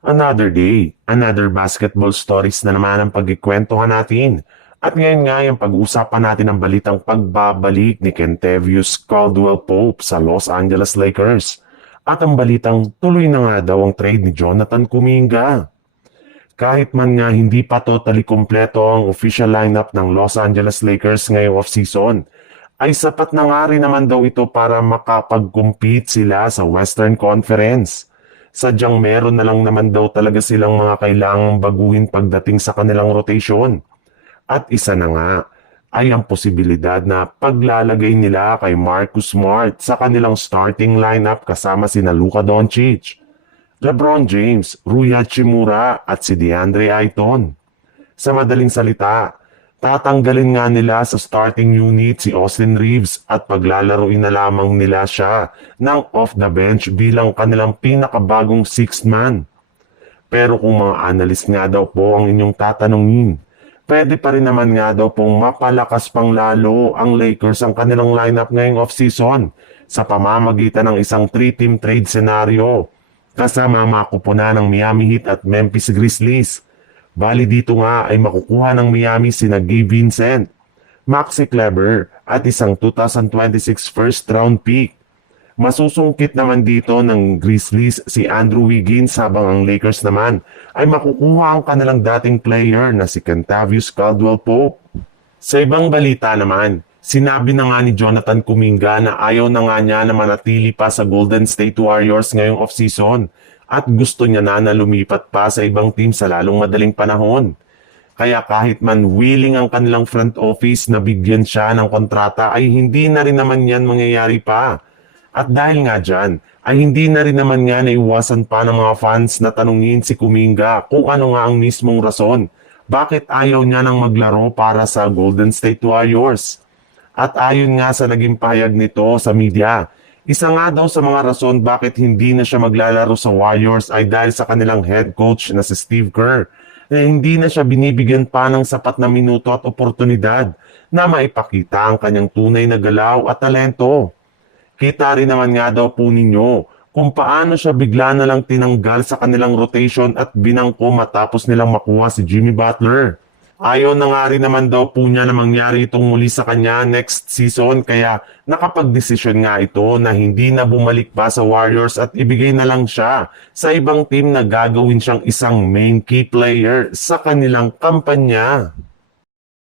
Another day, another basketball stories na naman ang pagkikwentuhan natin. At ngayon nga yung pag-uusapan natin ang balitang pagbabalik ni Kentavious Caldwell-Pope sa Los Angeles Lakers. At ang balitang tuloy na nga daw ang trade ni Jonathan Kuminga. Kahit man nga hindi pa totally kompleto ang official lineup ng Los Angeles Lakers ngayong offseason, ay sapat na nga rin naman daw ito para makapag-compete sila sa Western Conference. Sadyang meron na lang naman daw talaga silang mga kailangang baguhin pagdating sa kanilang rotation. At isa na nga ay ang posibilidad na paglalagay nila kay Marcus Smart sa kanilang starting lineup kasama sina Luka Doncic, LeBron James, Rui Hachimura at si DeAndre Ayton. Sa madaling salita, tatanggalin nga nila sa starting unit si Austin Reeves at paglalaroin na lamang nila siya ng off the bench bilang kanilang pinakabagong sixth man. Pero kung mga analyst nga daw po ang inyong tatanungin, pwede pa rin naman nga daw pong mapalakas pang lalo ang Lakers ang kanilang lineup ngayong off-season sa pamamagitan ng isang 3-team trade scenario kasama makupunan ng Miami Heat at Memphis Grizzlies. Bali dito nga ay makukuha ng Miami sina Gabe Vincent, Maxi Kleber at isang 2026 first round pick. Masusungkit naman dito ng Grizzlies si Andrew Wiggins habang ang Lakers naman ay makukuha ang kanilang dating player na si Kentavious Caldwell-Pope. Sa ibang balita naman, sinabi na nga ni Jonathan Kuminga na ayaw na nga niya na manatili pa sa Golden State Warriors ngayong offseason at gusto niya na lumipat pa sa ibang team sa lalong madaling panahon. Kaya kahit man willing ang kanilang front office na bigyan siya ng kontrata ay hindi na rin naman yan mangyayari pa. At dahil nga dyan, ay hindi na rin naman nga naiwasan pa ng mga fans na tanungin si Kuminga kung ano nga ang mismong rason. Bakit ayaw niya nang maglaro para sa Golden State Warriors? At ayon nga sa naging pahayag nito sa media, isa nga daw sa mga rason bakit hindi na siya maglalaro sa Warriors ay dahil sa kanilang head coach na si Steve Kerr na hindi na siya binibigyan pa ng sapat na minuto at oportunidad na maipakita ang kanyang tunay na galaw at talento. Kita rin naman nga daw po ninyo kung paano siya bigla na lang tinanggal sa kanilang rotation at binangko matapos nilang makuha si Jimmy Butler. Ayaw na nga rin naman daw po niya na mangyari itong muli sa kanya next season kaya nakapag-desisyon nga ito na hindi na bumalik pa sa Warriors at ibigay na lang siya sa ibang team na gagawin siyang isang main key player sa kanilang kampanya.